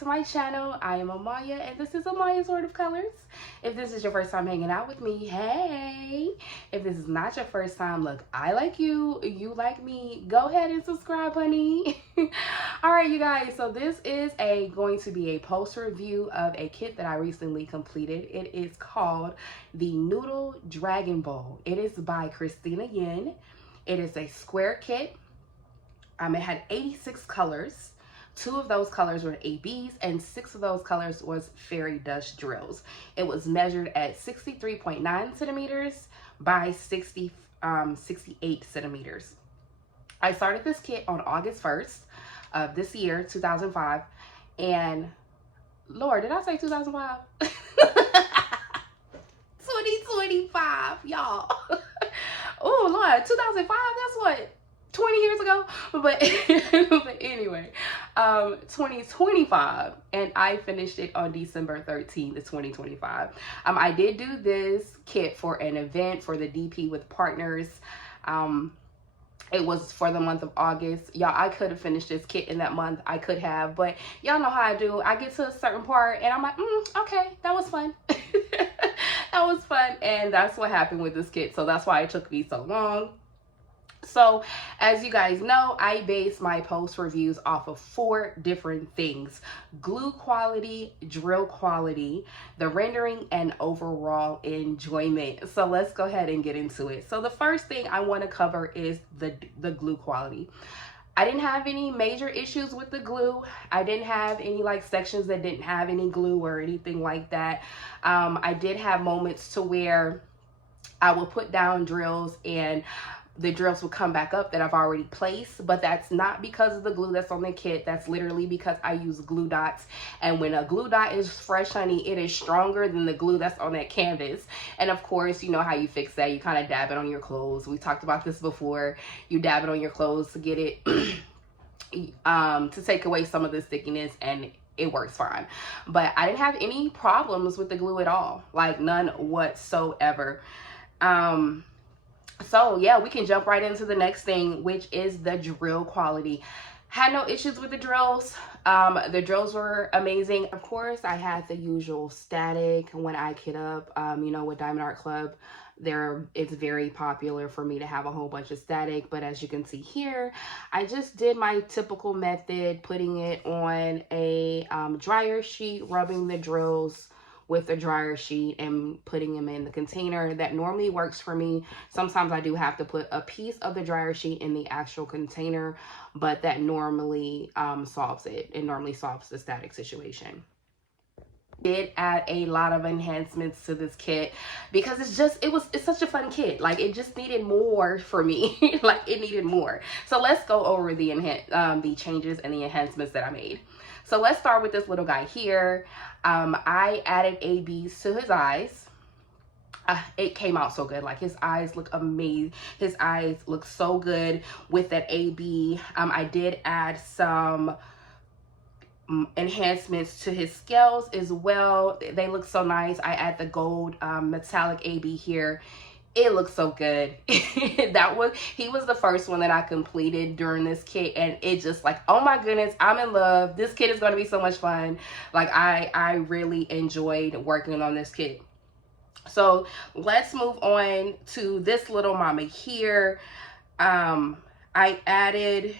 to my channel. I am Amaya and this is Amaya's World of Colors. If this is your first time hanging out with me, hey. If this is not your first time, look, I like you, you like me. Go ahead and subscribe, honey. Alright, you guys, so this is going to be a post review of a kit that I recently completed. It is called the Noodle Dragon Bowl. It is by Christina Yen. It is a square kit. It had 86 colors. 2 of those colors were ABs and 6 of those colors was fairy dust drills. It was measured at 63.9 centimeters by 68 centimeters. I started this kit on August 1st of this year, 2005. And Lord, did I say 2005? 2025, y'all. Oh Lord, 2005, that's what? 20 years ago, but anyway, 2025, and I finished it on December 13th, 2025. I did do this kit for an event for the DP with partners. It was for the month of August. Y'all, I could have finished this kit in that month. I could have, but y'all know how I do. I get to a certain part and I'm like, okay, that was fun. That was fun, and that's what happened with this kit. So that's why it took me so long. So as you guys know, I base my post reviews off of 4 different things: glue quality, drill quality, the rendering, and overall enjoyment. So let's go ahead and get into it. So the first thing I want to cover is the glue quality. I didn't have any major issues with the glue. I didn't have any like sections that didn't have any glue or anything like that. I did have moments to where I would put down drills and the drills will come back up that I've already placed, but that's not because of the glue that's on the kit. That's literally because I use glue dots, and when a glue dot is fresh, honey, it is stronger than the glue that's on that canvas. And of course, you know how you fix that. You kind of dab it on your clothes. We talked about this before. You dab it on your clothes to get it to take away some of the stickiness, and it works fine. But I didn't have any problems with the glue at all, like none whatsoever. So yeah, we can jump right into the next thing, which is the drill quality. Had no issues with the drills. The drills were amazing. Of course, I had the usual static when I kit up. You know, with Diamond Art Club, it's very popular for me to have a whole bunch of static. But as you can see here, I just did my typical method, putting it on a dryer sheet, rubbing the drills with the dryer sheet and putting them in the container. That normally works for me. Sometimes I do have to put a piece of the dryer sheet in the actual container, but that normally solves it. It normally solves the static situation. Did add a lot of enhancements to this kit because it's such a fun kit. Like, it just needed more for me. Like, it needed more. So let's go over the changes and the enhancements that I made. So let's start with this little guy here. I added ABs to his eyes. It came out so good. Like, his eyes look amazing. His eyes look so good with that AB. I did add some enhancements to his scales as well. They look so nice. I add the gold metallic AB here. It looks so good. He was the first one that I completed during this kit, and it just like, oh my goodness, I'm in love. This kit is going to be so much fun. Like, I really enjoyed working on this kit. So let's move on to this little mama here. I added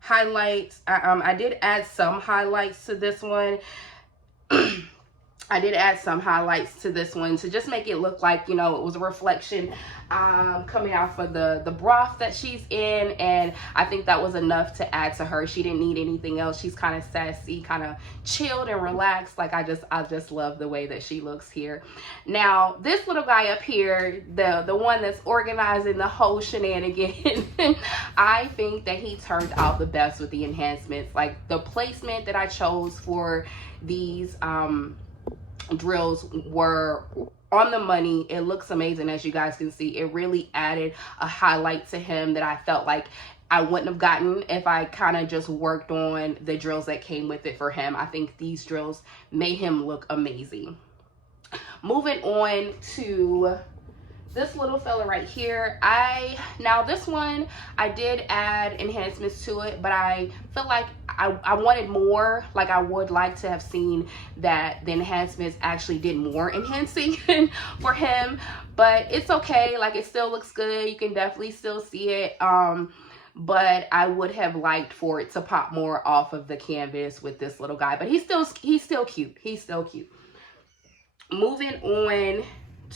highlights. I did add some highlights to this one. I did add some highlights to this one to just make it look like, you know, it was a reflection coming out for the broth that she's in, and I think that was enough to add to her. She didn't need anything else. She's kind of sassy, kind of chilled and relaxed. Like, I just love the way that she looks here. Now, this little guy up here, the one that's organizing the whole shenanigan, I think that he turned out the best with the enhancements. Like, the placement that I chose for these drills were on the money. It looks amazing. As you guys can see, it really added a highlight to him that I felt like I wouldn't have gotten if I kind of just worked on the drills that came with it for him. I think these drills made him look amazing. Moving on to this little fella right here. Now this one, I did add enhancements to it, but I feel like I wanted more. Like, I would like to have seen that the enhancements actually did more enhancing for him, but it's okay. Like, it still looks good. You can definitely still see it. But I would have liked for it to pop more off of the canvas with this little guy. But he's still cute. He's still cute. Moving on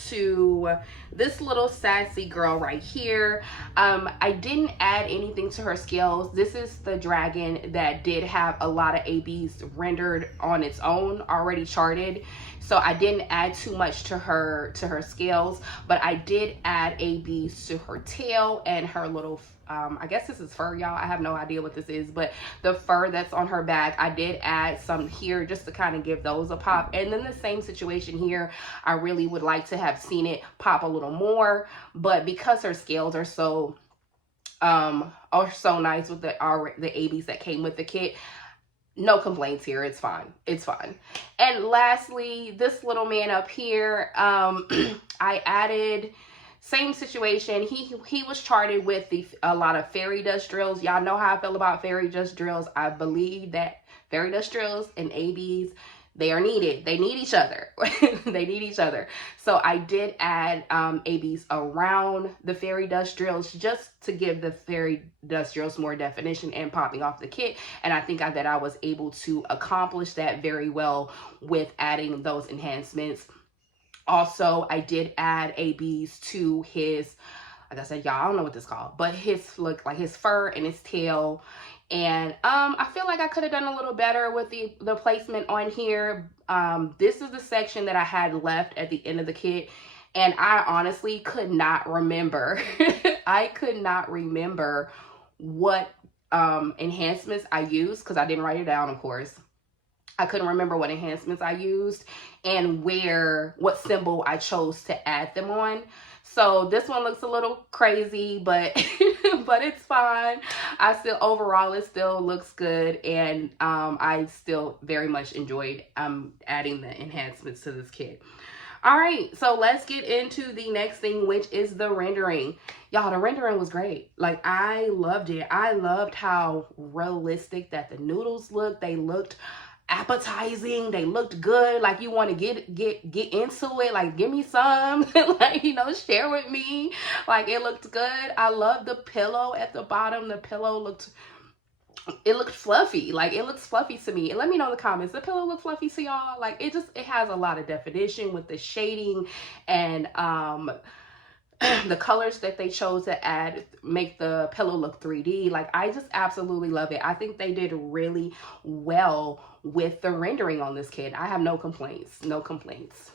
to this little sassy girl right here. I didn't add anything to her scales. This is the dragon that did have a lot of ABs rendered on its own, already charted. So I didn't add too much to her scales, but I did add ABs to her tail and her little I guess this is fur, y'all. I have no idea what this is, but the fur that's on her back, I did add some here just to kind of give those a pop. And then the same situation here, I really would like to have seen it pop a little more, but because her scales are so nice with the ABs that came with the kit, no complaints here. It's fine. It's fine. And lastly, this little man up here, I added, same situation. He was charted with a lot of fairy dust drills. Y'all know how I feel about fairy dust drills. I believe that fairy dust drills and ABs, they are needed. They need each other. They need each other. So I did add ABs around the fairy dust drills just to give the fairy dust drills more definition and popping off the kit. And I think that I was able to accomplish that very well with adding those enhancements. Also, I did add ABs to his, like I said, y'all, I don't know what this is called, but his look, like his fur and his tail. And I feel like I could have done a little better with the placement on here. This is the section that I had left at the end of the kit, and I honestly could not remember. I could not remember what enhancements I used because I didn't write it down, of course. I couldn't remember what enhancements I used and what symbol I chose to add them on. So this one looks a little crazy, but but it's fine. Overall, it still looks good, and I still very much enjoyed adding the enhancements to this kit. All right, so let's get into the next thing, which is the rendering. Y'all, the rendering was great. Like, I loved it. I loved how realistic that the noodles looked. They looked appetizing. They looked good. Like, you want to get into it. Like, give me some. Like, you know, share with me. Like, it looked good. I love the pillow at the bottom. The pillow looked fluffy. Like, it looks fluffy to me. And let me know in the comments, the pillow look fluffy to y'all? Like, it has a lot of definition with the shading and the colors that they chose to add make the pillow look 3D. Like, I just absolutely love it. I think they did really well with the rendering on this kit. I have no complaints. No complaints.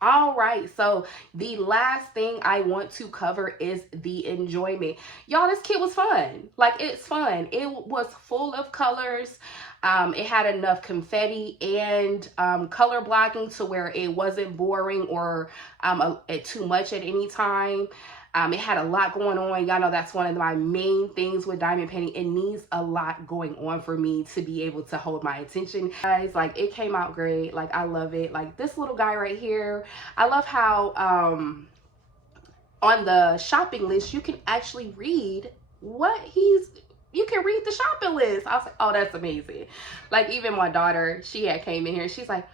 All right, so the last thing I want to cover is the enjoyment. Y'all, this kit was fun. Like, it's fun. It was full of colors. It had enough confetti and color blocking to where it wasn't boring or too much at any time. It had a lot going on. Y'all know that's one of my main things with diamond painting. It needs a lot going on for me to be able to hold my attention. Guys, like, it came out great. Like, I love it. Like, this little guy right here, I love how on the shopping list, you can actually read you can read the shopping list. I was like, oh, that's amazing. Like, even my daughter, she had came in here, she's like,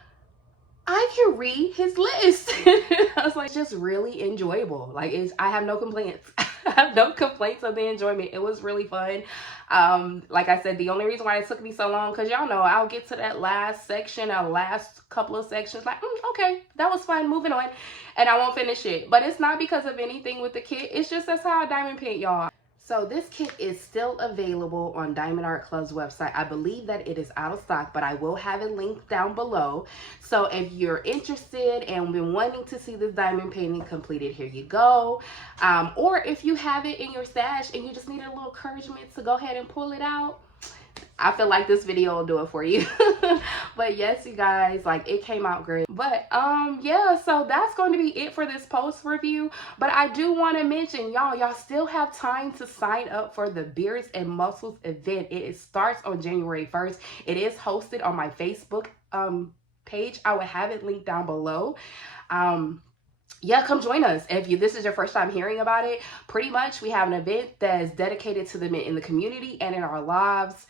I can read his list. I was like, it's just really enjoyable. Like, I have no complaints. I have no complaints of the enjoyment. It was really fun. Like I said, the only reason why it took me so long, because y'all know I'll get to that last section, last couple of sections, like, okay, that was fun, moving on, and I won't finish it. But it's not because of anything with the kit. It's just that's how I diamond paint, y'all. So this kit is still available on Diamond Art Club's website. I believe that it is out of stock, but I will have it linked down below. So if you're interested and been wanting to see this diamond painting completed, here you go. Or if you have it in your stash and you just need a little encouragement to go ahead and pull it out, I feel like this video will do it for you. But yes, you guys, like, it came out great. But yeah, so that's going to be it for this post review. But I do want to mention, y'all still have time to sign up for the Beards and Muscles event. It starts on January 1st. It is hosted on my Facebook page. I will have it linked down below. Yeah, come join us. If this is your first time hearing about it, pretty much we have an event that is dedicated to the men in the community and in our lives.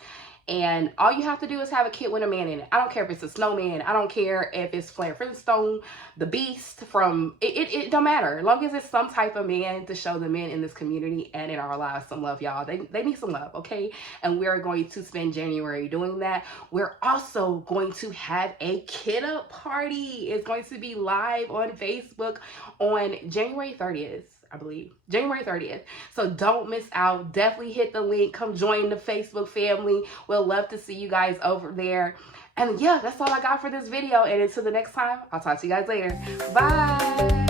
And all you have to do is have a kit with a man in it. I don't care if it's a snowman. I don't care if it's Flair Flintstone, the Beast from, it don't matter. As long as it's some type of man to show the men in this community and in our lives some love, y'all. They need some love, okay? And we're going to spend January doing that. We're also going to have a kid up party. It's going to be live on Facebook on January 30th. I believe January 30th. So don't miss out. Definitely hit the link. Come join the Facebook family. We'll love to see you guys over there. And yeah, that's all I got for this video. And until the next time, I'll talk to you guys later. Bye.